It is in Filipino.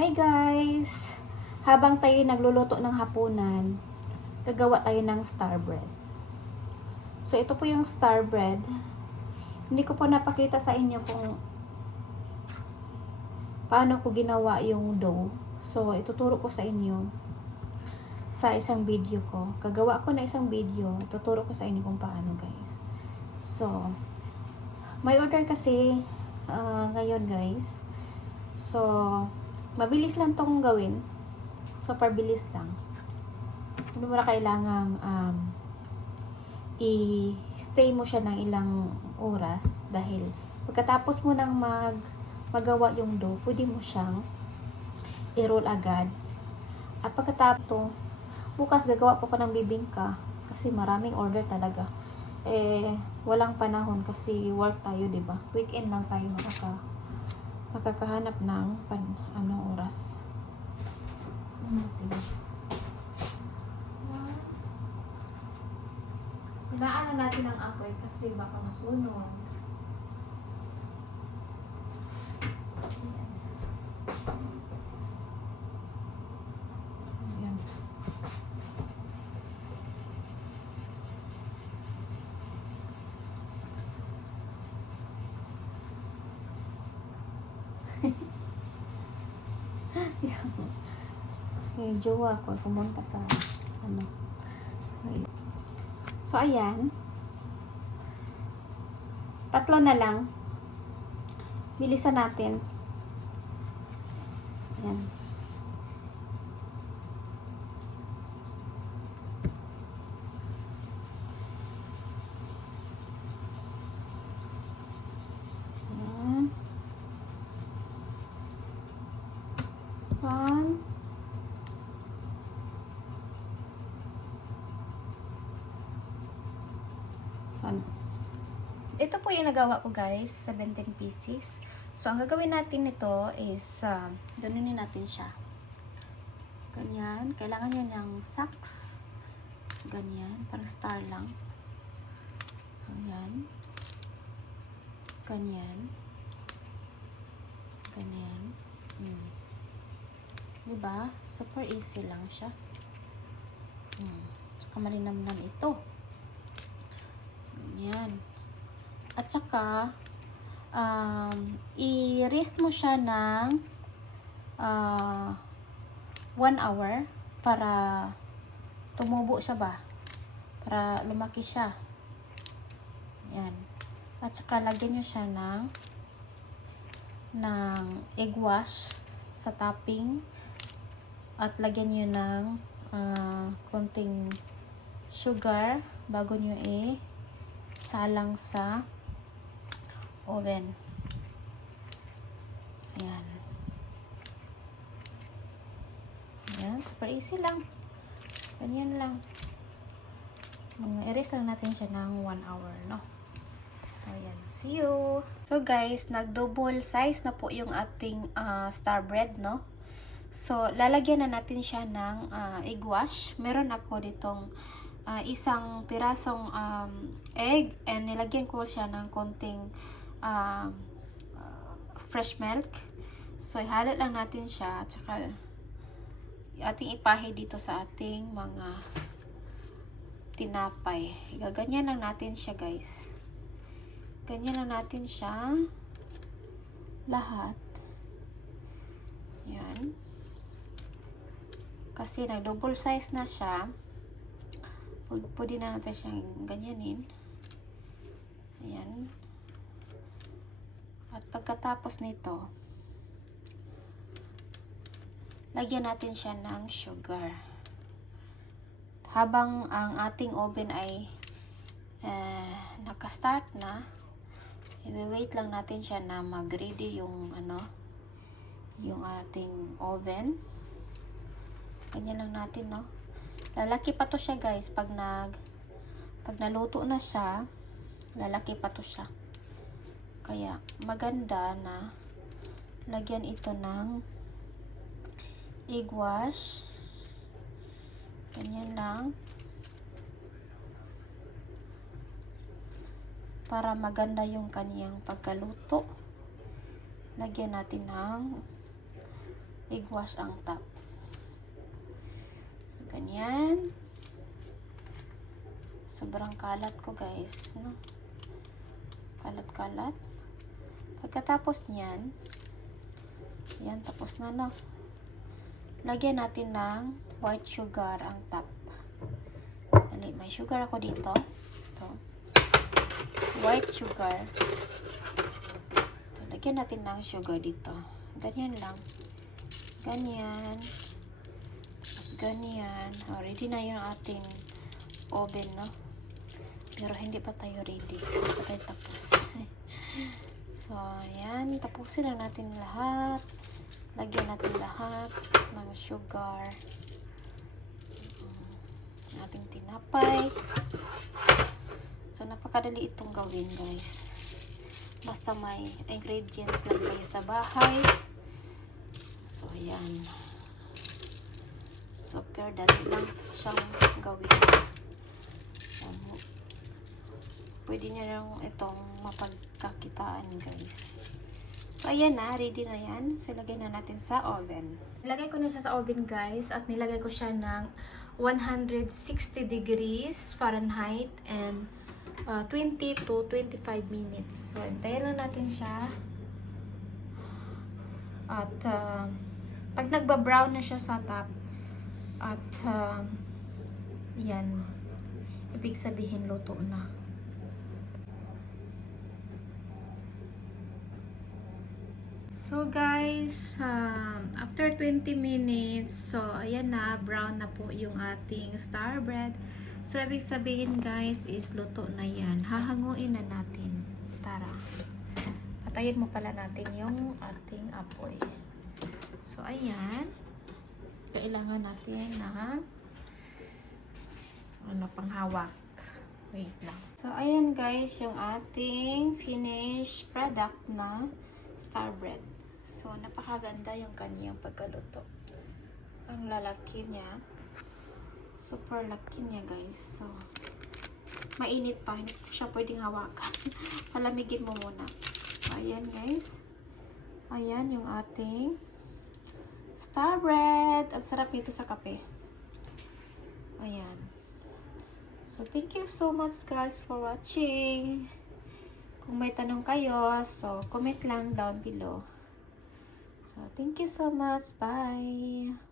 Hi guys! Habang tayo nagluluto ng hapunan, gagawa tayo ng star bread. So ito po yung star bread. Hindi ko po napakita sa inyo kung paano ko ginawa yung dough. So ituturo ko sa inyo sa isang video ko. Gagawa ko na isang video, tuturo ko sa inyo kung paano guys. So, may order kasi ngayon guys. So, mabilis lang tong gawin. Super bilis lang. Hindi mo na kailangang i-stay mo siya ng ilang oras dahil pagkatapos mo nang magawa yung dough, pwede mo siyang i-roll agad. At pagkatapos, bukas gagawa pa ng bibingka kasi maraming order talaga. Walang panahon kasi work tayo, 'di ba? Weekend lang tayo makakahanap ng oras. Hinaan natin ang apoy kasi baka masunog. Ayan. Yung jowa ko pumunta sa So ayan, tatlo na lang, bilisan natin. Ayan. Ito po yung nagawa ko guys, 17 pieces. So, ang gagawin natin nito is, ganunin natin siya. Ganyan. Kailangan nyo niyang socks. So, ganyan. Parang star lang. Ganyan. Ganyan. Ganyan. Diba? Super easy lang siya. Tsaka malinamnam ito. Ganyan. At saka, i-rest mo siya ng 1 hour para tumubo siya ba? Para lumaki siya. Yan. At saka, lagyan nyo siya ng egg wash sa topping. At lagyan nyo ng konting sugar bago nyo salang sa oven. Ayan. Ayan. Super easy lang. Ganyan lang. I-rest lang natin siya ng 1 hour, no? So, ayan. See you! So, guys, nag-double size na po yung ating star bread, no? So, lalagyan na natin siya ng egg wash. Meron ako ditong isang pirasong egg and nilagyan ko siya ng konting fresh milk. So, ihalo lang natin siya at saka ating ipahi dito sa ating mga tinapay. Gaganyan lang natin siya guys. Ganyan lang natin siya lahat. Yan. Kasi nag-double size na siya. Pwede na natin siyang ganyanin. Ayan. At pagkatapos nito, lagyan natin siya ng sugar. Habang ang ating oven ay naka-start na, i-wait lang natin siya na mag-ready yung yung ating oven. Ganyan lang natin, no? Lalaki pa to siya guys pag naluto na siya, lalaki pa to siya. Kaya maganda na lagyan ito ng egg wash. Ganyan lang. Para maganda yung kaniyang pagkaluto. Lagyan natin ng egg wash ang top. So, ganyan. Sobrang kalat ko, guys, no? Kalat-kalat. Pagkatapos niyan, yan, tapos na, no? Lagyan natin ng white sugar ang top. Dali, may sugar ako dito. Ito. White sugar. Ito, lagyan natin ng sugar dito. Ganyan lang. Ganyan. Tapos ganyan. Oh, ready na yung ating oven, no? Pero hindi pa tayo ready. Hindi pa tayo tapos. So, ayan. Tapusin na natin lahat. Lagyan natin lahat ng sugar. Ating tinapay. So, napakadali itong gawin, guys. Basta may ingredients lang kayo sa bahay. So, ayan. Super dali lang siyang gawin. Pwede nyo lang itong mapagkakitaan, guys. So, ayan na. Ready na yan. So, ilagay na natin sa oven. Nilagay ko na siya sa oven, guys. At nilagay ko siya ng 160 degrees Fahrenheit and 20 to 25 minutes. So, hintayin lang natin siya. At, pag nagba-brown na siya sa top, at, yan. Ibig sabihin, luto na. So guys, after 20 minutes, so ayan na, brown na po yung ating star bread. So ibig sabihin, guys, is luto na yan. Hahanguin na natin. Tara. Patayin mo pala natin yung ating apoy. So ayan. Kailangan natin na panghawak. Wait lang. So ayan, guys, yung ating finished product na star bread. So, napakaganda yung kanyang pagkaluto. Ang lalaki niya. Super laki niya, guys. So, mainit pa. Hindi ko siya pwedeng hawakan. Palamigin mo muna. So, ayan, guys. Ayan yung ating star bread. Ang sarap nito sa kape. Ayan. So, thank you so much, guys, for watching. Kung may tanong kayo, so comment lang down below. So, thank you so much. Bye!